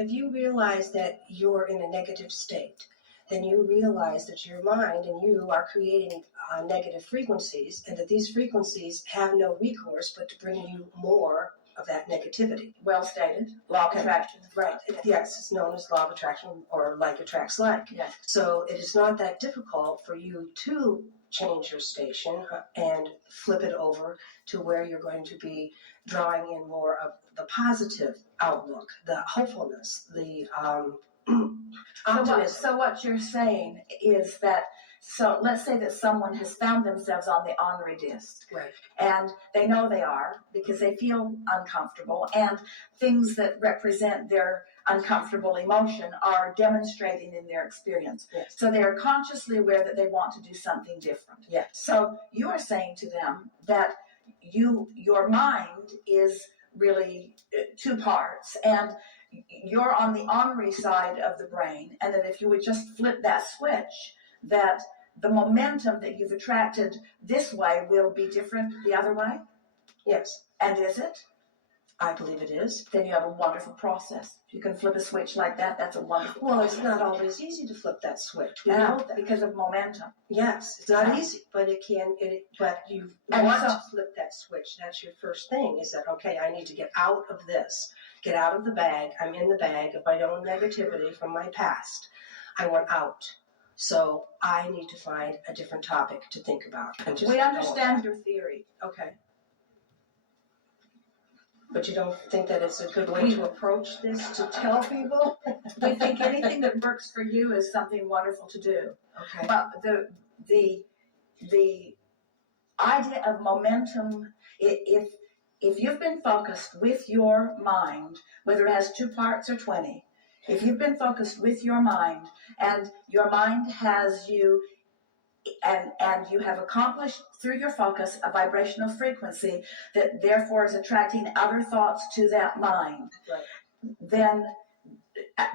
if you realize that you're in a negative state, then you realize that your mind and you are creating negative frequencies, and that these frequencies have no recourse but to bring you more of that negativity. Well stated. Law of attraction. Right. Yes, it's known as law of attraction, or like attracts like. Yes. So it is not that difficult for you to change your station and flip it over to where you're going to be drawing in more of the positive outlook, the hopefulness, the optimism. So what you're saying is that, so let's say that someone has found themselves on the ornery disc. Right. And they know they are because they feel uncomfortable, and things that represent their uncomfortable emotion are demonstrating in their experience. Yes. So they are consciously aware that they want to do something different. Yes. So you are saying to them that your mind is really two parts, and you're on the ornery side of the brain, and that if you would just flip that switch, that the momentum that you've attracted this way will be different the other way? Yes. And is it? I believe it is. Then you have a wonderful process. If you can flip a switch like that, that's a wonderful Well, process. it's not always easy to flip that switch. We Yeah, know that. because of momentum. Yes, it's not Yeah. easy, but it can. But you And want so- to flip that switch. That's your first thing. Is that okay? I need to get out of this. Get out of the bag. I'm in the bag of my own negativity from my past. I want out. So I need to find a different topic to think about. And just We go understand with your theory. that. Okay. But you don't think that it's a good way to approach this to tell people? We think anything that works for you is something wonderful to do. Okay. But the idea of momentum, if you've been focused with your mind, whether it has 2 parts or 20, if you've been focused with your mind, and your mind has you, and you have accomplished through your focus a vibrational frequency that therefore is attracting other thoughts to that mind, Right. then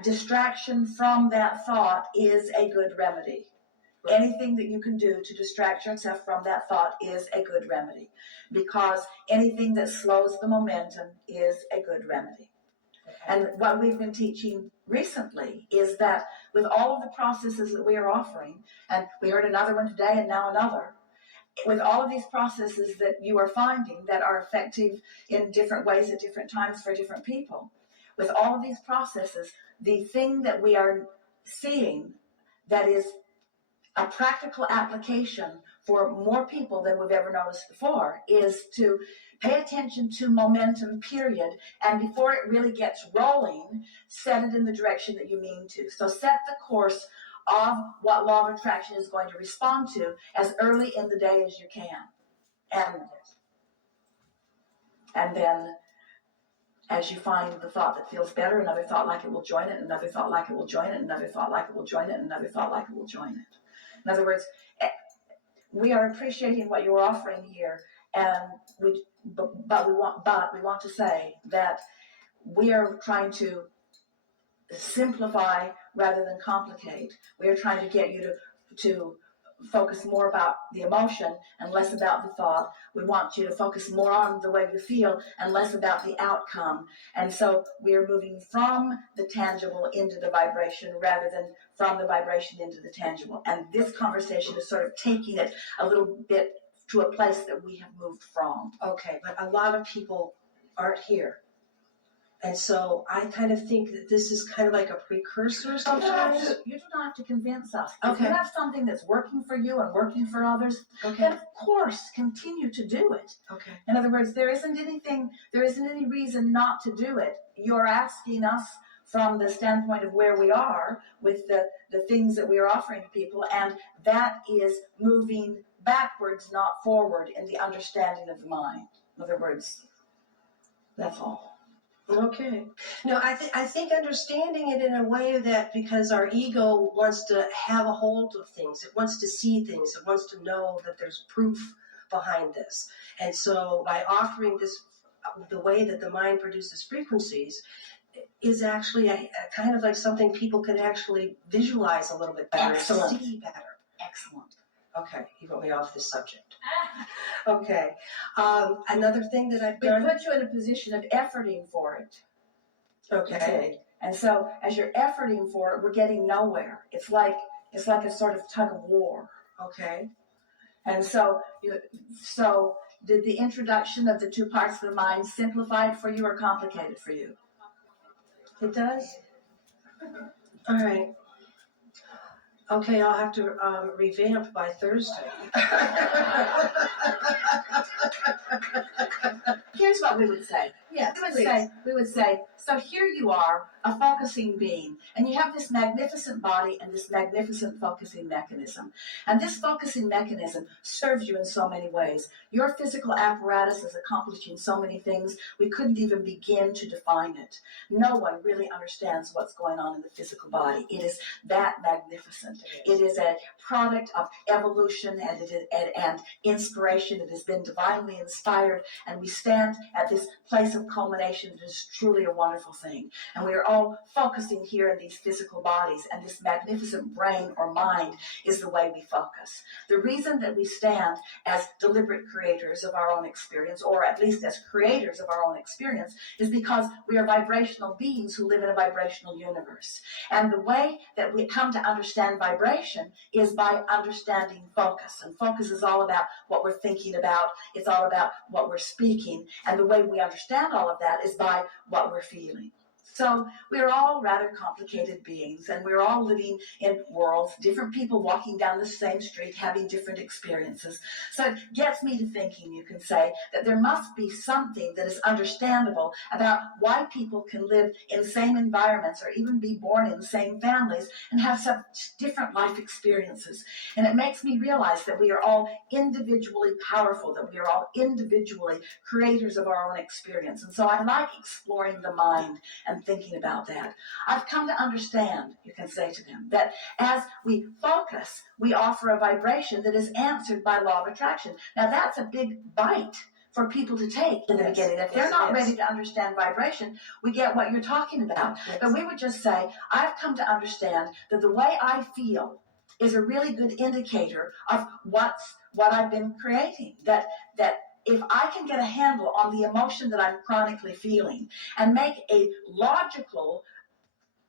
distraction from that thought is a good remedy. Right. Anything that you can do to distract yourself from that thought is a good remedy, because anything that slows the momentum is a good remedy. And what we've been teaching recently is that with all of the processes that we are offering, and we heard another one today and now another, with all of these processes that you are finding that are effective in different ways at different times for different people, with all of these processes, the thing that we are seeing that is a practical application for more people than we've ever noticed before is to pay attention to momentum, period, and before it really gets rolling, set it in the direction that you mean to. So set the course of what law of attraction is going to respond to as early in the day as you can. And then as you find the thought that feels better, another thought like it will join it, another thought like it will join it, another thought like it will join it, another thought like it will join it. In other words, we are appreciating what you're offering here, and we want to say that we are trying to simplify rather than complicate. We are trying to get you to focus more about the emotion and less about the thought. We want you to focus more on the way you feel and less about the outcome. And so we are moving from the tangible into the vibration rather than from the vibration into the tangible. And this conversation is sort of taking it a little bit to a place that we have moved from. Okay, but a lot of people aren't here. And so I kind of think that this is kind of like a precursor sometimes. You do not have to convince us. Okay. If you have something that's working for you and working for others, Okay. then of course continue to do it. Okay. In other words, there isn't any reason not to do it. You're asking us from the standpoint of where we are with the things that we are offering to people, and that is moving backwards, not forward, in the understanding of the mind. In other words, that's all. Okay. No, I think understanding it in a way that, because our ego wants to have a hold of things, it wants to see things, it wants to know that there's proof behind this. And so by offering this, the way that the mind produces frequencies is actually a kind of like something people can actually visualize a little bit better, Excellent. see better. Excellent. Okay, you got me off this subject. Okay. Another thing that I've We done. put you in a position of efforting for it. Okay. And so as you're efforting for it, we're getting nowhere. It's like a sort of tug of war. Okay. And so did the introduction of the two parts of the mind simplify it for you or complicate it for you? It does? All right. Okay, I'll have to revamp by Thursday. Here's what we would say. Yes, We would say, so here you are, a focusing being, and you have this magnificent body and this magnificent focusing mechanism. And this focusing mechanism serves you in so many ways. Your physical apparatus is accomplishing so many things, we couldn't even begin to define it. No one really understands what's going on in the physical body. It is that magnificent. It is a product of evolution and inspiration. It has been divinely inspired, and we stand at this place of culmination. It is truly a wonderful thing. And we are all focusing here in these physical bodies, and this magnificent brain or mind is the way we focus. The reason that we stand as deliberate creators of our own experience, or at least as creators of our own experience, is because we are vibrational beings who live in a vibrational universe. And the way that we come to understand vibration is by understanding focus. And focus is all about what we're thinking about. It's all about what we're speaking. And the way we understand all of that is by what we're feeling. So we're all rather complicated beings, and we're all living in worlds, different people walking down the same street, having different experiences. So it gets me to thinking, you can say, that there must be something that is understandable about why people can live in the same environments or even be born in the same families and have such different life experiences. And it makes me realize that we are all individually powerful, that we are all individually creators of our own experience. And so I like exploring the mind and thinking about that. I've come to understand, you can say to them, that as we focus, we offer a vibration that is answered by law of attraction. Now that's a big bite for people to take in the beginning. If they're not ready to understand vibration, we get what you're talking about. But we would just say, I've come to understand that the way I feel is a really good indicator of what I've been creating. That if I can get a handle on the emotion that I'm chronically feeling and make a logical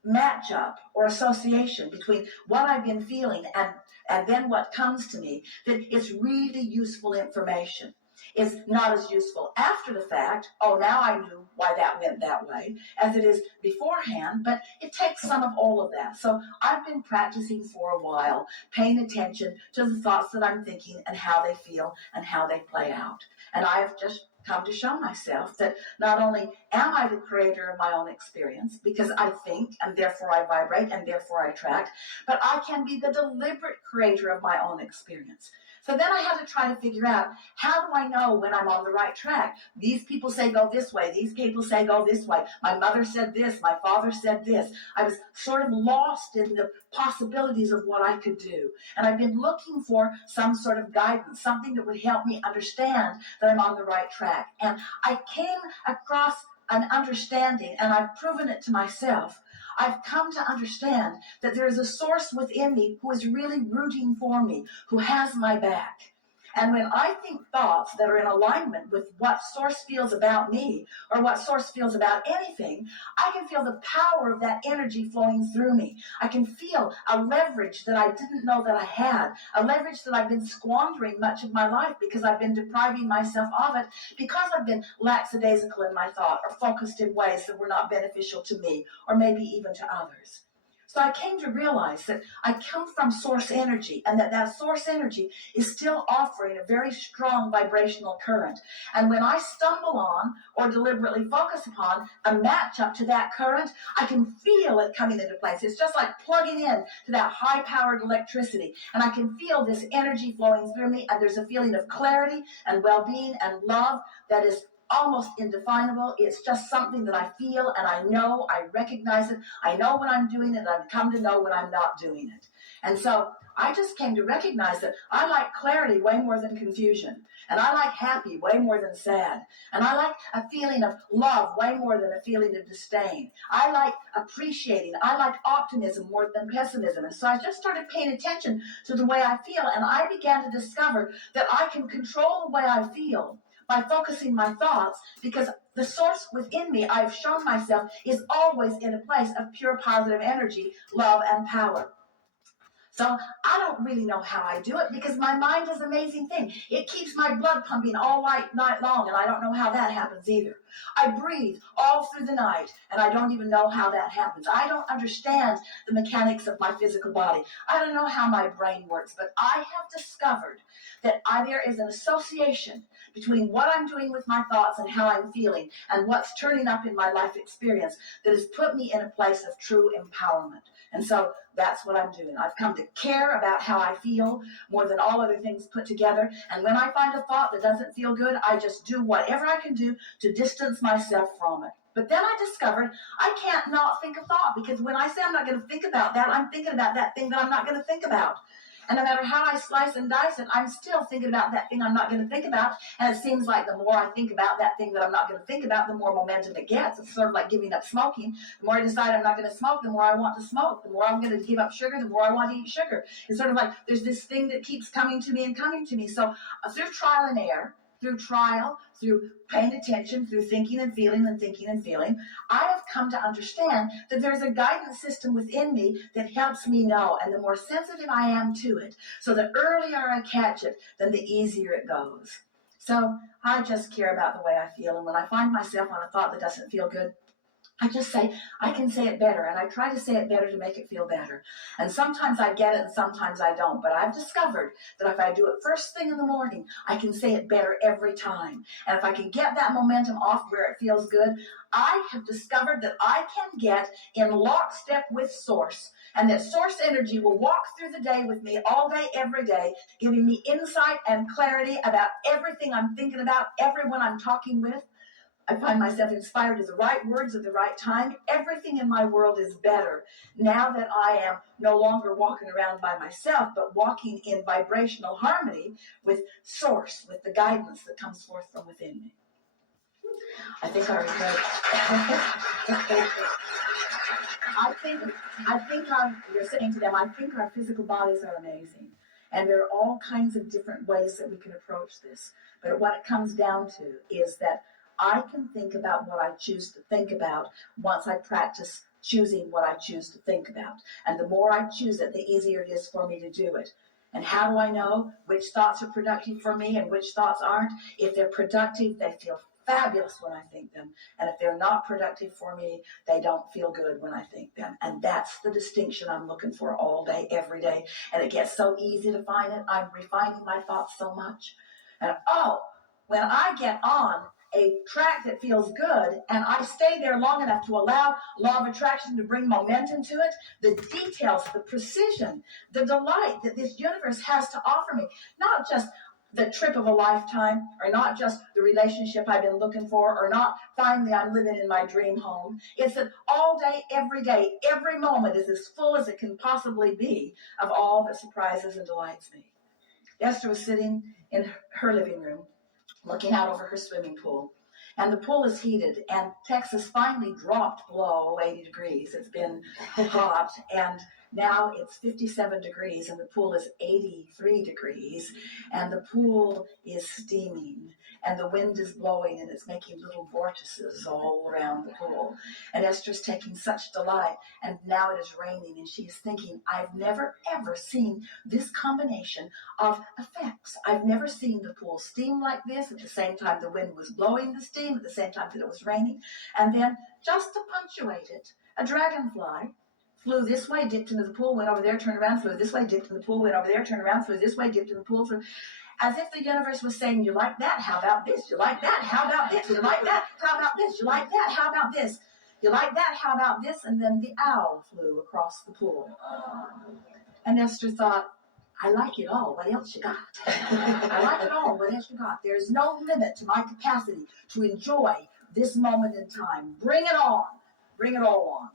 matchup or association between what I've been feeling and then what comes to me, that it's really useful information. It's not as useful after the fact, oh, now I knew why that went that way, as it is beforehand, but it takes some of all of that. So I've been practicing for a while, paying attention to the thoughts that I'm thinking and how they feel and how they play out. And I've just come to show myself that not only am I the creator of my own experience, because I think and therefore I vibrate and therefore I attract, but I can be the deliberate creator of my own experience. So then I had to try to figure out, how do I know when I'm on the right track? These people say go this way. These people say go this way. My mother said this. My father said this. I was sort of lost in the possibilities of what I could do. And I've been looking for some sort of guidance, something that would help me understand that I'm on the right track. And I came across an understanding, and I've proven it to myself. I've come to understand that there is a source within me who is really rooting for me, who has my back. And when I think thoughts that are in alignment with what source feels about me or what source feels about anything, I can feel the power of that energy flowing through me. I can feel a leverage that I didn't know that I had, a leverage that I've been squandering much of my life because I've been depriving myself of it, because I've been lackadaisical in my thought or focused in ways that were not beneficial to me or maybe even to others. So I came to realize that I come from source energy, and that source energy is still offering a very strong vibrational current. And when I stumble on or deliberately focus upon a match up to that current, I can feel it coming into place. It's just like plugging in to that high-powered electricity, and I can feel this energy flowing through me, and there's a feeling of clarity and well-being and love that is almost indefinable. It's just something that I feel and I know, I recognize it. I know when I'm doing it, and I've come to know when I'm not doing it. And so I just came to recognize that I like clarity way more than confusion. And I like happy way more than sad. And I like a feeling of love way more than a feeling of disdain. I like appreciating. I like optimism more than pessimism. And so I just started paying attention to the way I feel. And I began to discover that I can control the way I feel by focusing my thoughts, because the source within me, I've shown myself, is always in a place of pure positive energy, love, and power. So I don't really know how I do it, because my mind is an amazing thing. It keeps my blood pumping all night long, and I don't know how that happens either. I breathe all through the night, and I don't even know how that happens. I don't understand the mechanics of my physical body. I don't know how my brain works, but I have discovered that there is an association between what I'm doing with my thoughts and how I'm feeling and what's turning up in my life experience that has put me in a place of true empowerment. And so that's what I'm doing. I've come to care about how I feel more than all other things put together. And when I find a thought that doesn't feel good, I just do whatever I can do to distance myself from it. But then I discovered I can't not think a thought, because when I say I'm not going to think about that, I'm thinking about that thing that I'm not going to think about. And no matter how I slice and dice it, I'm still thinking about that thing I'm not going to think about. And it seems like the more I think about that thing that I'm not going to think about, the more momentum it gets. It's sort of like giving up smoking. The more I decide I'm not going to smoke, the more I want to smoke. The more I'm going to give up sugar, the more I want to eat sugar. It's sort of like there's this thing that keeps coming to me and coming to me. So through trial and error, through paying attention, through thinking and feeling and thinking and feeling, I have come to understand that there's a guidance system within me that helps me know, and the more sensitive I am to it, so the earlier I catch it, then the easier it goes. So I just care about the way I feel, and when I find myself on a thought that doesn't feel good, I just say, I can say it better, and I try to say it better to make it feel better. And sometimes I get it, and sometimes I don't. But I've discovered that if I do it first thing in the morning, I can say it better every time. And if I can get that momentum off where it feels good, I have discovered that I can get in lockstep with Source, and that Source energy will walk through the day with me all day, every day, giving me insight and clarity about everything I'm thinking about, everyone I'm talking with. I find myself inspired to the right words at the right time. Everything in my world is better now that I am no longer walking around by myself, but walking in vibrational harmony with Source, with the guidance that comes forth from within me. I think I you're saying to them, I think our physical bodies are amazing. And there are all kinds of different ways that we can approach this. But what it comes down to is that I can think about what I choose to think about once I practice choosing what I choose to think about. And the more I choose it, the easier it is for me to do it. And how do I know which thoughts are productive for me and which thoughts aren't? If they're productive, they feel fabulous when I think them. And if they're not productive for me, they don't feel good when I think them. And that's the distinction I'm looking for all day, every day. And it gets so easy to find it. I'm refining my thoughts so much. And when I get on a track that feels good, and I stay there long enough to allow law of attraction to bring momentum to it, the details, the precision, the delight that this universe has to offer me, not just the trip of a lifetime, or not just the relationship I've been looking for, or not finally I'm living in my dream home. It's that all day, every moment is as full as it can possibly be of all that surprises and delights me. Esther was sitting in her living room, looking out over her swimming pool. And the pool is heated, and Texas finally dropped below 80 degrees. It's been hot, and now it's 57 degrees, and the pool is 83 degrees, and the pool is steaming, and the wind is blowing, and it's making little vortices all around the pool. And Esther's taking such delight, and now it is raining, and she's thinking, I've never, ever seen this combination of effects. I've never seen the pool steam like this. At the same time, the wind was blowing the steam, at the same time that it was raining. And then, just to punctuate it, a dragonfly flew this way, dipped into the pool, went over there, turned around, flew this way, dipped in the pool, went over there, turned around, flew this way, dipped in the pool, as if the universe was saying, you like that? How about this? You like that? How about this? You like that? How about this? You like that? How about this? You like that? How about this? And then the owl flew across the pool. And Esther thought, I like it all. What else you got? I like it all. What else you got? There's no limit to my capacity to enjoy this moment in time. Bring it on. Bring it all on.